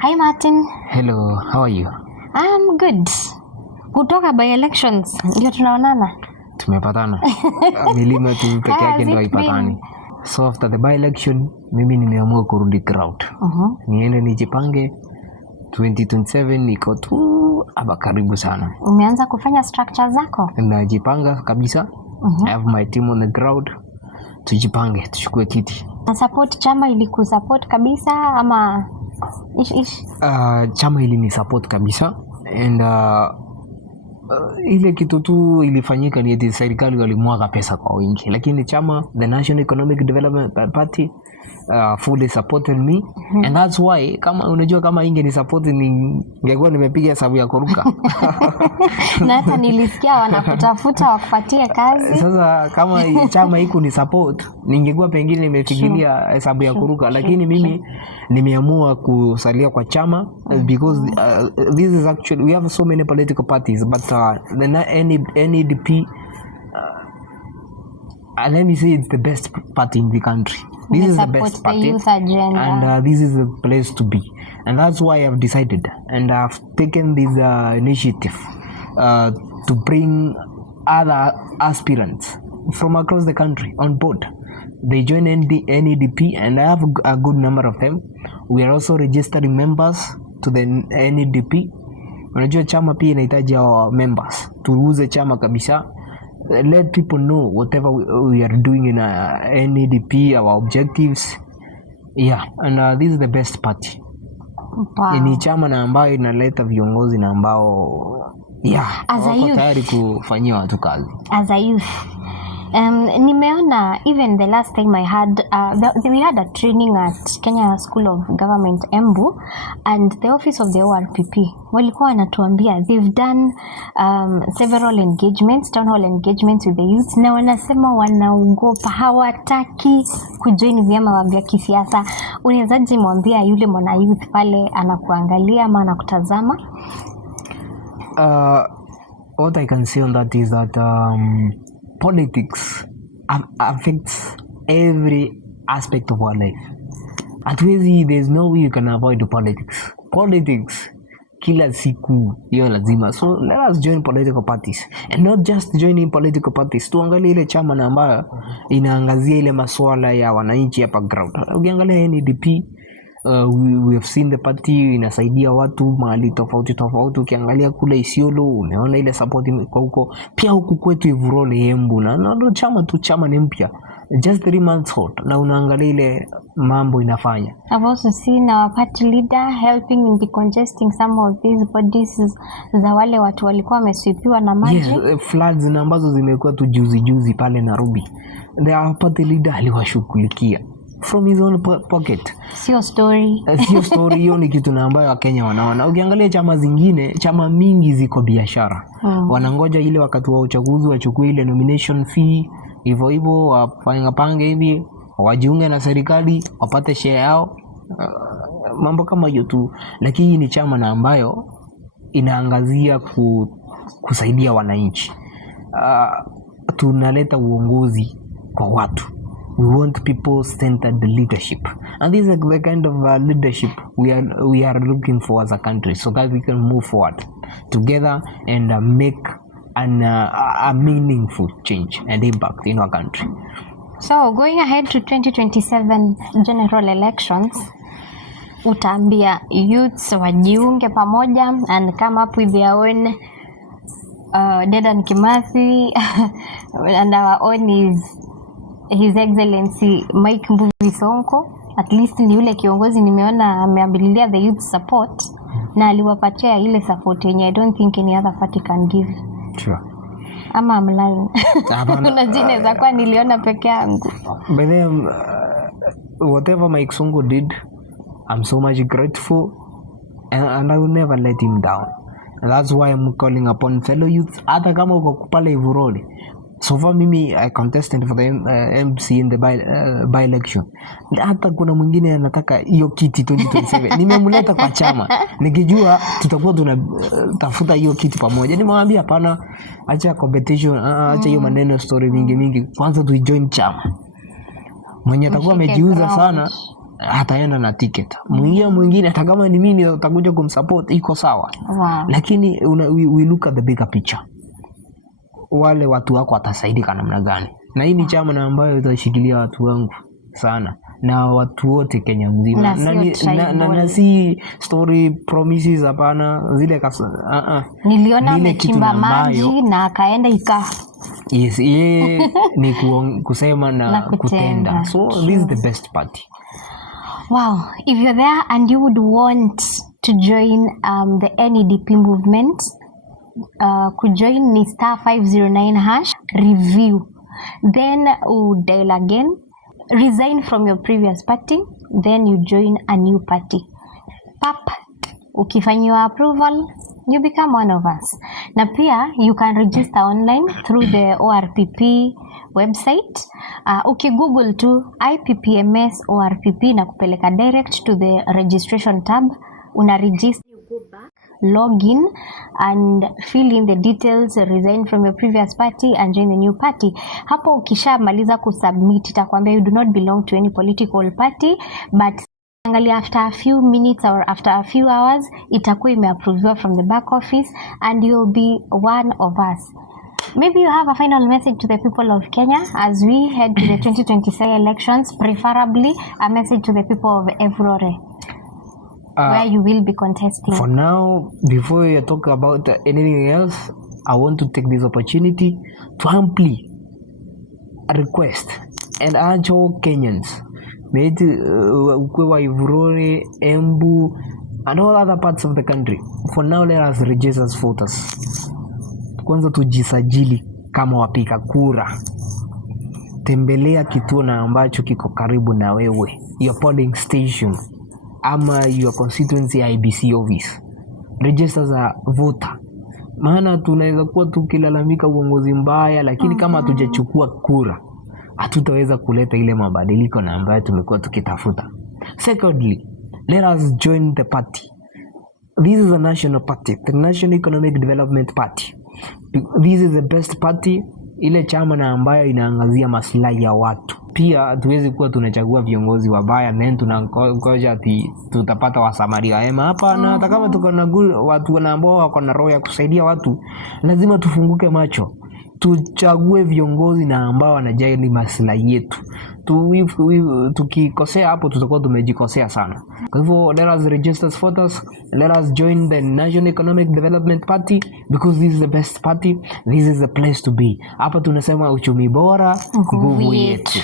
Hi Martin. Hello, how are you? I'm good. Kutoka by elections ndio tunaonana. Tumepatana. Milima tu peke yake ndio haipatani. So after the by election mimi nimeamua kurudi ground. Niende nijipange 2027 niko tu hapa karibu sana. Umeanza kufanya structure zako? Najipanga kabisa. I have my team on the ground. Tujipange, tuchukue kiti. Na support chama ilikusupport kabisa ama chama ilini support kabisa and ile kitu tu ilifanyika ni eti serikali walimwaga pesa kwa wingi, lakini chama the National Economic Development Party fully supported me and that's why kama unajua kama inge ni support ningekuwa nimepiga hesabu ya kuruka. Na hata nilisikia wanakutafuta wakupatie kazi. Sasa kama chama iko ni support ningekuwa pengine nimefikiria hesabu ya kuruka, lakini mimi nimeamua kusalia kwa chama because this is actually we have so many political parties but the NEDP let me say it's the best party in the country. This is the best party and this is the place to be, and that's why I've decided and I've taken this initiative to bring other aspirants from across the country on board. They join NEDP and I have a good number of them. We are also registering members to the NEDP. Unajua chama pia inahitaji our members. Tuuze chama kabisa. Let people know whatever we are doing in NEDP, our objectives. Yeah, and this is the best party. Wow. Ni chama na ambayo inaleta viongozi na ambao wako tayari kufanyia watu kazi. As a youth, nimeona even the last time I had we had a training at Kenya School of Government Embu and the office of the ORPP walikuwa wanatuambia they've done several engagements, town hall engagements with the youth, na wanasema wanaogopa, hawataki kujoin vyama vya kisiasa. Unawezaje mwambia yule mwana youth pale anakuangalia ama anakutazama? What I can say on that is that politics affects every aspect of our life. There's no way you can avoid politics. Politics kila siku hiyo lazima. So let us join political parties and not just joining political parties. Tuangalie ile chama na ambayo inaangazia ile masuala ya wananchi hapa ground. Ukiangalia NEDP we have seen the party inasaidia watu mahali tofauti. Ukiangalia kule Isiolo unaona ile support kwa huko, pia huku kwetu Ivurole Embu na chama ni mpya just 3 months old na unaangalia ile mambo inafanya. I've also seen our party leader helping in decongesting some of these bodies za wale watu walikuwa wameswipiwa na maji. Yes, floods na ambazo zimekuwa tu juzi pale Nairobi. The party leader aliwashughulikia from his own pocket. Sio story. Hiyo ni kitu na ambayo Wakenya wanaona. Ukiangalia chama mingi ziko biashara. Wanangoja ile wakati wa uchaguzi wachukue ile nomination fee, hivyo wapange hivi, wajiunge na serikali, wapate share yao. Mambo kama hiyo tu. Lakini hii ni chama na ambayo inaangazia kusaidia wananchi. Tunaleta uongozi kwa watu. We want people-centered leadership, and this is the kind of leadership we are looking for as a country, so that we can move forward together and make a meaningful change and impact in our country. So going ahead to 2027 general elections, utaambia youths wajiunge pamoja and come up with their own Dedan Kimathi and our own is His Excellency Mike Mbuvi Sonko. At least ni yule kiongozi nimeona ameambililia the youth support na aliwapatia ile support yenye I don't think any other party can give. Sure. Ama I'm lying. Kuna jina za kwa niliona peke yangu. By them, whatever Mike Sonko did, I'm so much grateful and I will never let him down. And that's why I'm calling upon fellow youth, hata kama uko pale Ivurole. So for mimi I contested for the MC in the by election. Hata kuna mwingine anataka hiyo kiti 2027. Nimemleta kwa chama. Nikijua tutakuwa tunatafuta hiyo kiti pamoja. Nimemwambia hapana, acha competition, acha hiyo maneno story mingi. Kwanza tu join chama. Mwenye atakuwa amejiuza sana hataenda na ticket. Mwingine hata kama ni mimi utakuja kumsupport, iko sawa. Lakini we look at the bigger picture. Wale watu wako watasaidika namna gani? Na hii ni chama na ambayo itashikilia watu wangu sana na watu wote Kenya mzima. Na si story promises, hapana zile niliona amechimba maji na akaenda yes, ni kusema na kutenda. So this is the best party. Wow, if you're there and you would want to join the NEDP movement, kujoin ni *509# review, then dial again, resign from your previous party, then you join a new party. Ukifanyiwa approval, you become one of us. Na pia you can register online through the ORPP website. Ukigoogle tu IPPMS ORPP na kupeleka direct to the registration tab. Una register, you go back, log in and fill in the details, resign from your previous party and join the new party. Hapo ukishamaliza kusubmit itakwambia you do not belong to any political party, but angalia after a few minutes or after a few hours itakuwa imeapproviwa from the back office and you'll be one of us. Maybe you have a final message to the people of Kenya as we head to the 2027 elections, preferably a message to the people of Evrore, where you will be contesting. For now, before you talk about anything else, I want to take this opportunity to humbly request and urge all Kenyans, Ukwewa, Evrore, Embu, and all other parts of the country. For now, let us register as voters. Kwanza tujisajili kama wapiga kura. Tembelea kituo na ambacho kiko karibu na wewe, your polling station ama your constituency IBC office. Register as a voter. Maana tunaweza kuwa tukilalamika uongozi mbaya, lakini kama hatujachukua kura hatutaweza kuleta ile mabadiliko na ambayo tumekuwa tukitafuta. Secondly, let us join the party. This is a national party, the National Economic Development Party. This is the best party, ile chama na ambayo inaangazia maslahi ya watu. Pia hatuwezi kuwa tunachagua viongozi wabaya na tunangoja ati tutapata wasamaria wema hapa. Na hata kama tuko na watu ambao wako na roho ya kusaidia watu, lazima tufunguke macho. Tuchague viongozi na ambao wanajali maslahi yetu. Tukikosea hapo tutakuwa tumejikosea sana. Kwa hivyo let us register as voters, let us join the National Economic Development Party because this is the best party, this is the place to be. Hapa tunasema uchumi bora, nguvu yetu.